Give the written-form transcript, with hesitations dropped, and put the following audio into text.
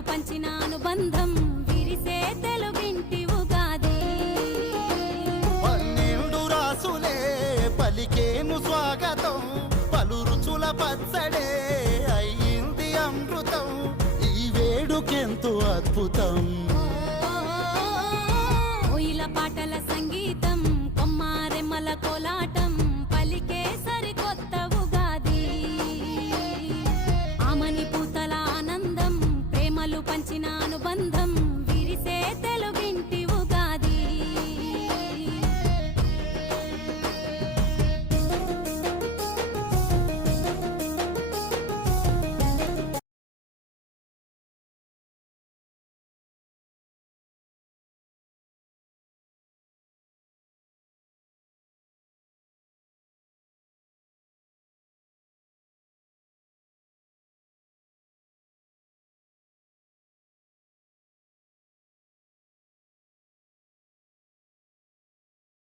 పాలు పంచిన అనుబంధం విరిసే తెలుగింటి ఉగాది. 12 రాసులే పలికేను స్వాగతం, పలు రుచుల పచ్చడే అయ్యింది అమృతం. ఈ వేడుకెంతో అద్భుతం. కోయిల పాటల సంగీతం, కొమ్మారెమ్మల కోలాటం